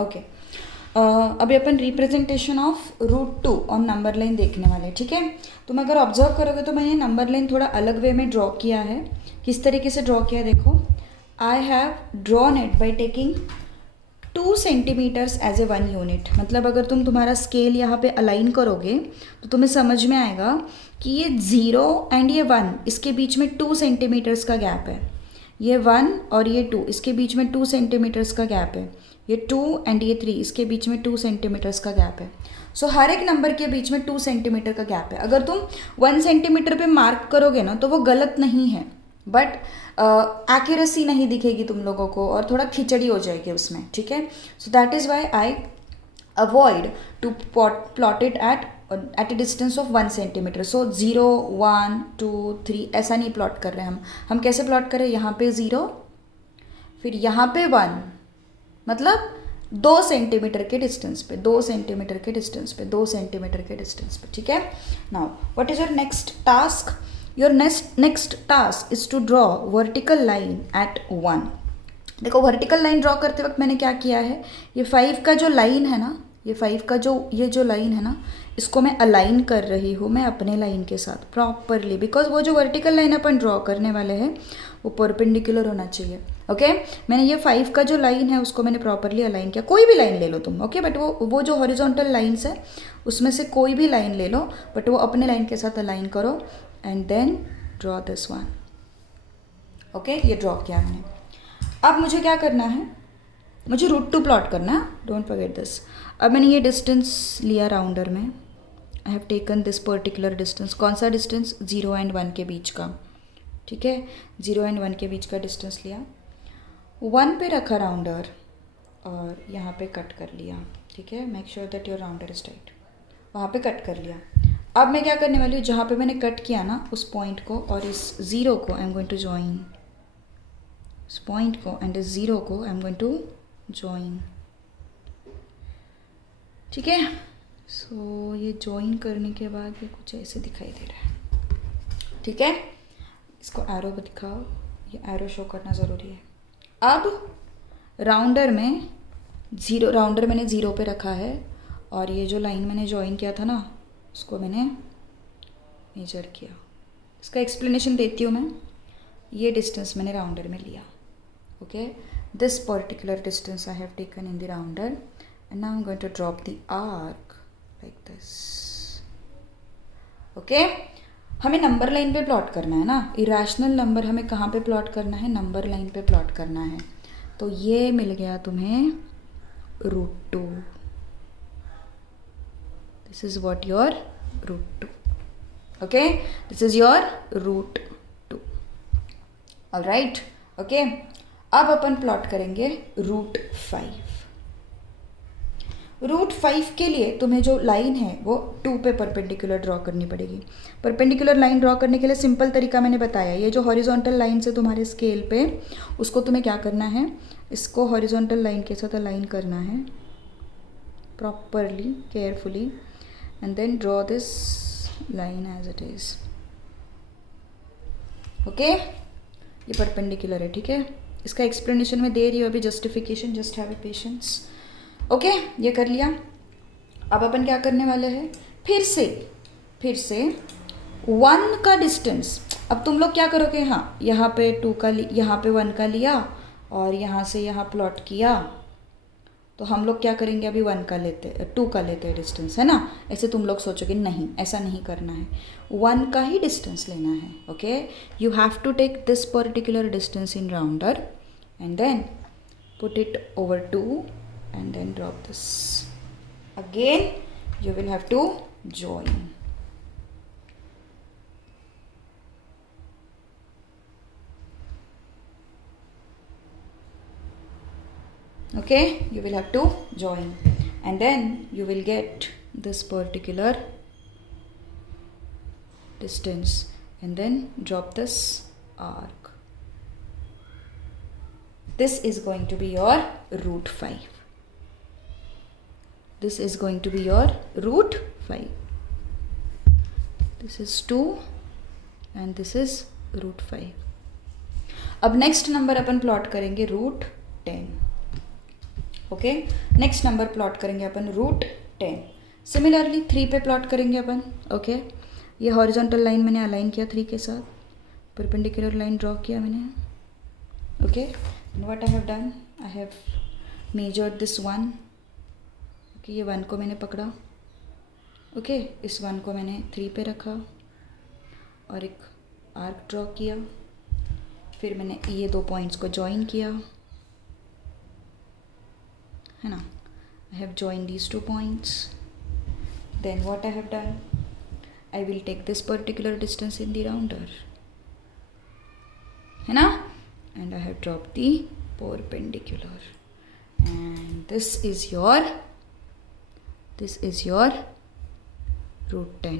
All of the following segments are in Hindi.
ओके, अभी अपन representation of root 2 on number line देखने वाले हैं, ठीक है। तुम अगर ऑब्जर्व करोगे तो मैंने नंबर लाइन थोड़ा अलग वे में ड्रॉ किया है। किस तरीके से ड्रॉ किया है देखो, I have drawn it by taking 2 centimetres as a 1 unit. मतलब अगर तुम तुम्हारा स्केल यहाँ पे अलाइन करोगे तो तुम्हें समझ में आएगा कि ये 0 एंड ये 1, इसके बीच में 2 सेंटीमीटर्स का गैप है। ये 1 और ये 2, इसके बीच में 2 सेंटीमीटर्स का गैप है। ये 2 एंड ये 3, इसके बीच में 2 सेंटीमीटर्स का गैप है। सो हर एक नंबर के बीच में 2 सेंटीमीटर का गैप है। अगर तुम 1 सेंटीमीटर पे मार्क करोगे ना तो वो गलत नहीं है, बट एक्यूरेसी नहीं दिखेगी तुम लोगों को और थोड़ा खिचड़ी हो जाएगी उसमें, ठीक है। So that is why I avoid to plot it at a distance of 1 centimetre. So 0 1 2 3 ऐसा नहीं प्लॉट कर रहे हैं हम कैसे प्लॉट कर रहे हैं, यहाँ पे 0, फिर यहाँ पे 1, मतलब 2 सेंटीमीटर के डिस्टेंस पे, 2 सेंटीमीटर के डिस्टेंस पे, 2 सेंटीमीटर के डिस्टेंस पे, ठीक है। Now what is your next task? Your next task is to draw vertical line at 1। देखो वर्टिकल लाइन ड्रॉ करते वक्त मैंने क्या किया है, ये 5 का जो लाइन है ना, ये 5 का ये जो लाइन है ना, इसको मैं अलाइन कर रही हूँ मैं अपने लाइन के साथ प्रॉपरली, बिकॉज वो जो वर्टिकल लाइन अपन ड्रॉ करने वाले हैं वो परपेंडिकुलर होना चाहिए। ओके मैंने ये 5 का जो लाइन है उसको मैंने प्रॉपरली अलाइन किया। कोई भी लाइन ले लो तुम, ओके बट वो जो हॉरिजॉन्टल लाइन्स है उसमें से कोई भी लाइन ले लो, बट वो अपने लाइन के साथ अलाइन करो and then draw this one. Okay ये ड्रॉ किया मैंने। अब मुझे क्या करना है, मुझे रूट 2 प्लॉट करना है, डोंट फॉरगेट दिस। अब मैंने ये डिस्टेंस लिया राउंडर में, आई have taken this particular distance. कौन सा डिस्टेंस? 0 एंड 1 के बीच का, ठीक है। 0 एंड 1 के बीच का डिस्टेंस लिया, 1 पे रखा राउंडर और यहाँ पे कट कर लिया, ठीक है। Make sure that your rounder is tight. वहाँ पे कट कर लिया। अब मैं क्या करने वाली हूँ, जहाँ पे मैंने कट किया ना उस पॉइंट को और इस 0 को I am going to join, इस पॉइंट को एंड इस 0 को I am going to join, ठीक है। सो ये जॉइन करने के बाद ये कुछ ऐसे दिखाई दे रहा है, ठीक है। इसको एरो पे दिखाओ, ये एरो शो करना ज़रूरी है। अब राउंडर मैंने 0 पे रखा है और ये जो लाइन मैंने जॉइन किया था ना उसको मैंने मेजर किया। इसका एक्सप्लेनेशन देती हूँ मैं। ये डिस्टेंस मैंने राउंडर में लिया, okay. This particular distance I have taken in the rounder and now I am going to drop the arc like this, okay. हमें नंबर लाइन पे प्लॉट करना है ना, इरेशनल नंबर हमें कहाँ पे प्लॉट करना है, नंबर लाइन पे प्लॉट करना है। तो ये मिल गया तुम्हें root 2। This is what your root 2, okay. This is your root 2, alright, okay. अब अपन प्लॉट करेंगे रूट 5। रूट 5 के लिए तुम्हें जो लाइन है वो 2 पे परपेंडिकुलर ड्रॉ करनी पड़ेगी। परपेंडिकुलर लाइन ड्रॉ करने के लिए सिंपल तरीका मैंने बताया, ये जो हॉरिजॉन्टल लाइन से तुम्हारे स्केल पे, उसको तुम्हें क्या करना है, इसको हॉरिजॉन्टल लाइन के साथ अलाइन करना है properly, carefully, and then draw this line as it is, okay. ये परपेंडिकुलर है, ठीक है। इसका एक्सप्लेनेशन में दे रही हूँ अभी, justification, just have a patience, okay. ये कर लिया। अब अपन क्या करने वाले हैं, फिर से 1 का डिस्टेंस। अब तुम लोग क्या करोगे, हाँ यहाँ पे 2 का यहाँ पे 1 का लिया और यहाँ से यहाँ प्लॉट किया, तो हम लोग क्या करेंगे अभी 2 का लेते हैं डिस्टेंस, है ना। ऐसे तुम लोग सोचोगे, नहीं ऐसा नहीं करना है, 1 का ही डिस्टेंस लेना है, okay. You have to take this particular distance in rounder and then put it over 2 and then drop this. Again you will have to join, okay. You will have to join and then you will get this particular distance and then drop this arc. This is going to be your root 5. This is going to be your root 5. This is 2 and this is root 5. अब नेक्स्ट नंबर अपन प्लॉट करेंगे root 10, okay, next number plot करेंगे अपन √10. सिमिलरली 3 पे प्लॉट करेंगे अपन. ओके, ये हॉरिजॉन्टल लाइन मैंने अलाइन किया 3 के साथ, परपेंडिकुलर लाइन ड्रॉ किया मैंने. Okay, what I have done, I have measured this 1. Okay, ये 1 को मैंने पकड़ा. ओके, इस 1 को मैंने 3 पे रखा और एक आर्क ड्रॉ किया. फिर मैंने ये 2 पॉइंट्स को ज्वाइन किया, है ना. I have join these 2 points. Then what I have done, I will take this particular distance in the rounder, है ना, and I have drop the perpendicular, and this is your √10.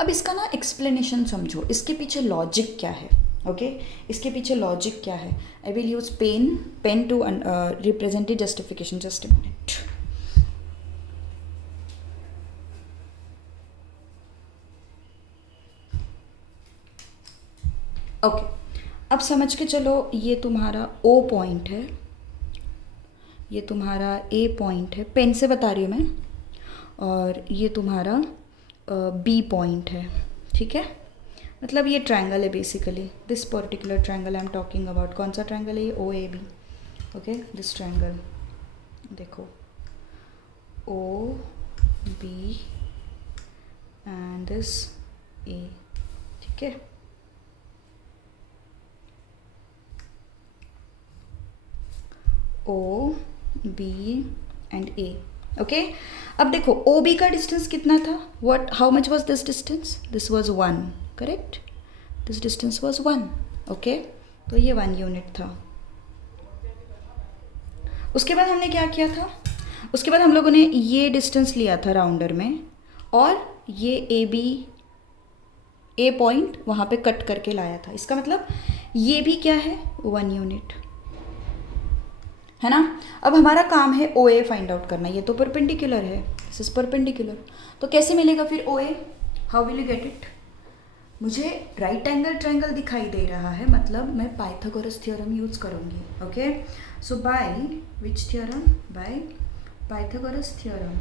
अब इसका ना एक्सप्लेनेशन समझो, इसके पीछे लॉजिक क्या है. ओके, इसके पीछे लॉजिक क्या है. I will use pen to represent the justification. Just a minute. Okay, अब समझ के चलो, ये तुम्हारा O पॉइंट है, ये तुम्हारा A पॉइंट है, पेन से बता रही हूँ मैं, और ये तुम्हारा B पॉइंट है. ठीक है, मतलब ये ट्रायंगल है basically. This particular triangle I am talking about. कौन सा ट्रायंगल है ये, OAB. ओके, दिस ट्रायंगल देखो, OB एंड दिस A. ठीक है, OB एंड A. ओके, अब देखो OB का डिस्टेंस कितना था, how much was this distance, this was 1. Correct, this distance was 1. Okay, तो ये 1 यूनिट था. उसके बाद हमने क्या किया था, उसके बाद हम लोगों ने ये डिस्टेंस लिया था राउंडर में, और ये A पॉइंट वहाँ पे कट करके लाया था. इसका मतलब ये भी क्या है, 1 यूनिट, है ना. अब हमारा काम है OA फाइंड आउट करना. ये तो परपेंडिकुलर है, दिस इज परपेंडिकुलर. तो कैसे मिलेगा फिर OA, how will you get it. मुझे राइट एंगल ट्रायंगल दिखाई दे रहा है, मतलब मैं पाइथागोरस थ्योरम यूज करूँगी. Okay, so by which theorem, by Pythagoras theorem.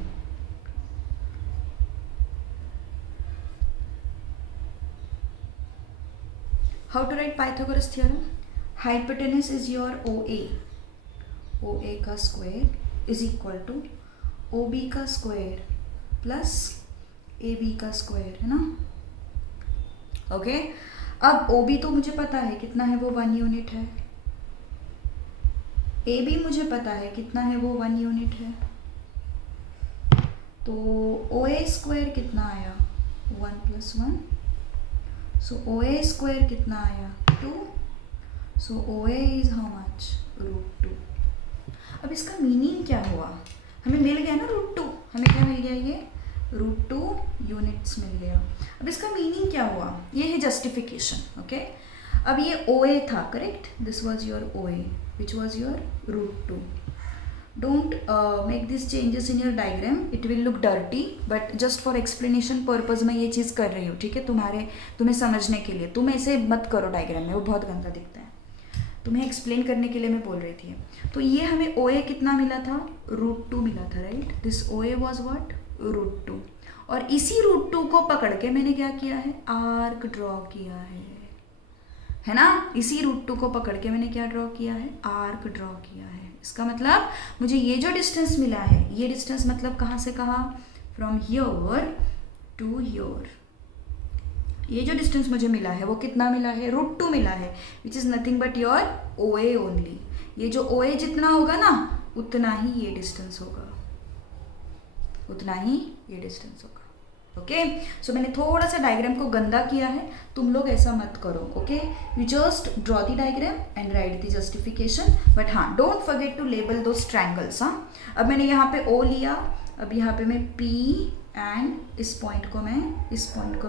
How to write Pythagoras theorem, hypotenuse is your OA का square is equal to OB का स्क्वायर प्लस AB का स्क्वायर, है ना. ओके, अब OB तो मुझे पता है कितना है, वो 1 यूनिट है. AB मुझे पता है कितना है, वो 1 यूनिट है. तो OA स्क्वायर कितना आया, 1 + 1. सो OA स्क्वायर कितना आया, 2. सो OA इज हाउ मच, √2. अब इसका मीनिंग क्या हुआ, हमें मिल गया ना √2, हमें क्या मिल गया, ये √2 यूनिट्स मिल गया. अब इसका मीनिंग क्या हुआ, ये है जस्टिफिकेशन. ओके, अब ये OA था, correct, this was your OA which was your √2. Don't make this changes in your diagram, it will look dirty, but just for explanation purpose मैं ये चीज़ कर रही हूँ. ठीक है, तुम्हें समझने के लिए. तुम ऐसे मत करो डायग्राम में, वो बहुत गंदा दिखता है. तुम्हें एक्सप्लेन करने के लिए मैं बोल रही थी. तो ये हमें OA कितना मिला था, √2 मिला था, right. This OA was what, √2. और इसी √2 को पकड़ के मैंने क्या किया है, आर्क ड्रॉ किया है ना. इसी √2 को पकड़ के मैंने क्या ड्रॉ किया है, आर्क ड्रॉ किया है. इसका मतलब मुझे ये जो डिस्टेंस मिला है, ये डिस्टेंस मतलब कहाँ से कहाँ, फ्रॉम हियर टू हियर. ये जो डिस्टेंस मुझे मिला है वो कितना मिला है, √2 मिला है, which is nothing but your OA only. ये जो OA जितना होगा ना, उतना ही ये डिस्टेंस होगा, उतना ही ये डिस्टेंस होगा. ओके, सो मैंने थोड़ा सा डायग्राम को गंदा किया है, तुम लोग ऐसा मत करो. Okay, you just draw the diagram and write the justification, but हाँ, don't forget to label those triangles. हाँ, अब मैंने यहाँ पे O लिया, अब यहाँ पे मैं P एंड इस पॉइंट को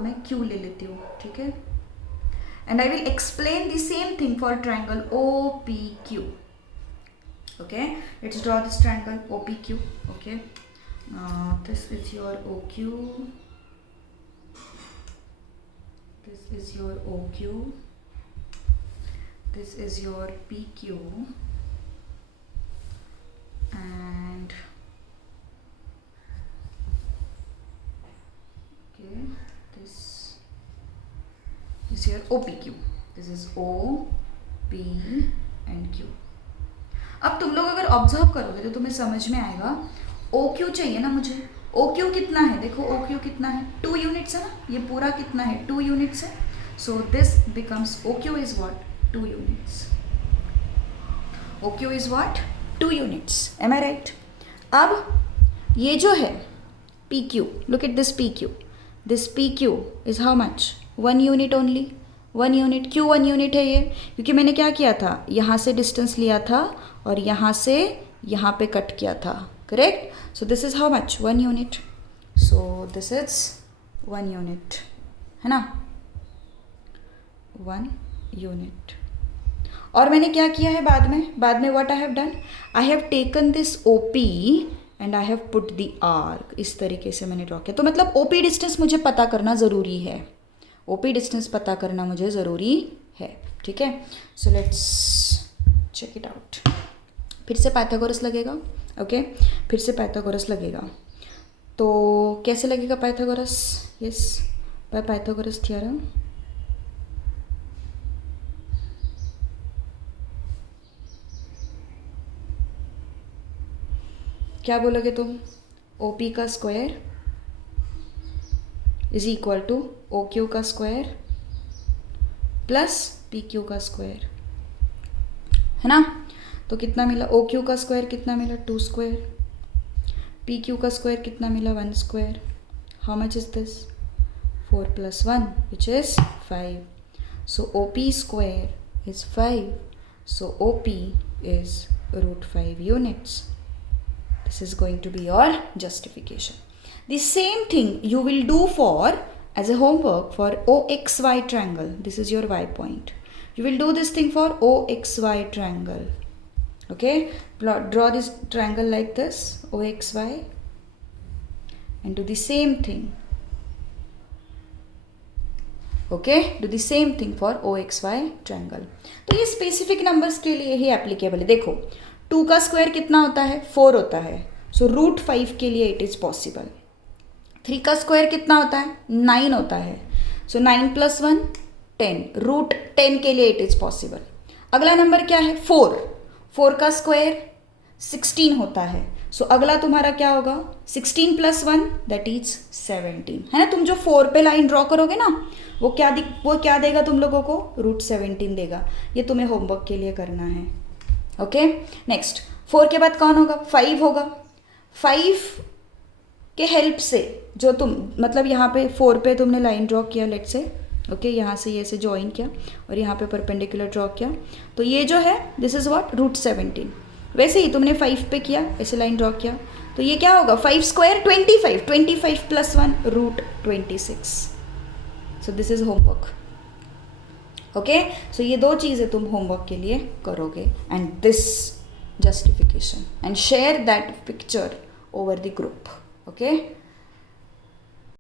मैं Q ले लेती हूँ. ठीक है, and I will explain the same thing for triangle OPQ. Okay, let's draw this triangle OPQ. Okay, this is your OQ, this is your OQ, this is your PQ, O P Q, this is O P and Q. अब तुम लोग अगर ऑब्जर्व करोगे तो तुम्हें समझ में आएगा, ओ क्यू चाहिए ना मुझे, ओ क्यू कितना है, देखो ओ क्यू कितना है, 2 यूनिट्स है ना, ये पूरा कितना है, 2 यूनिट्स है। So this becomes O Q is what, 2 units. O Q is what, 2 units, am I right. अब ये जो है P Q, look at this P Q, this P Q is how much, 1 unit only, 1 unit. क्यों 1 यूनिट है ये, क्योंकि मैंने क्या किया था, यहाँ से डिस्टेंस लिया था और यहाँ से यहाँ पे कट किया था, correct. So this is how much, 1 unit. So this is 1 unit, है ना, 1 यूनिट। और मैंने क्या किया है बाद में what I have done, I have taken this OP and I have put the arc, इस तरीके से मैंने ड्रॉ किया। तो मतलब ओपी डिस्टेंस मुझे पता करना ज़रूरी है, ओपी डिस्टेंस पता करना मुझे ज़रूरी है, ठीक है। So let's check it out. फिर से पाइथागोरस लगेगा, ओके, फिर से पाइथागोरस लगेगा। तो कैसे लगेगा Pythagoras, yes, by Pythagoras theorem. क्या बोलोगे तुम, ओ पी का square is equal to O Q का स्क्वायर प्लस पी क्यू का स्क्वायर, है ना। तो कितना मिला, ओ क्यू का स्क्वायर कितना मिला, 2 स्क्वायर, पी क्यू का स्क्वायर कितना मिला, 1 square. How much is this, 4 + 1 which is 5। So O P square is 5, so O P is √5 units. This is going to be your justification. The same thing you will do for as a homework for OXY triangle. This is your y point. You will do this thing for OXY triangle. Okay, draw this triangle like this, OXY, and do the same thing. Okay, do the same thing for OXY triangle. तो ये specific numbers के लिए ही applicable है। देखो 2 का स्क्वायर कितना होता है, 4 होता है, सो √5 के लिए इट इज़ पॉसिबल। 3 का स्क्वायर कितना होता है, 9 होता है, सो 9 + 1 10, √10 के लिए इट इज़ पॉसिबल। अगला नंबर क्या है, 4 का स्क्वायर 16 होता है, सो अगला तुम्हारा क्या होगा, 16 + 1 दैट इज 17, है ना। तुम जो 4 पे लाइन ड्रॉ करोगे ना, वो क्या देगा तुम लोगों को, √17 देगा। ये तुम्हें होमवर्क के लिए करना है, ओके। नेक्स्ट 4 के बाद कौन होगा, 5 होगा। 5 के हेल्प से जो तुम मतलब यहाँ पे 4 पे तुमने लाइन ड्रॉ किया, लेट्स से, ओके, यहाँ से ये से ज्वाइन किया और यहाँ पे परपेंडिकुलर ड्रॉ किया, तो ये जो है दिस इज व्हाट, √17। वैसे ही तुमने 5 पे किया, ऐसे लाइन ड्रॉ किया, तो ये क्या होगा, 5 square 25, 25 + 1 √26। So this is homework, okay. So ये 2 चीज़ें तुम होमवर्क के लिए करोगे, and this justification, and share that picture over the group, okay।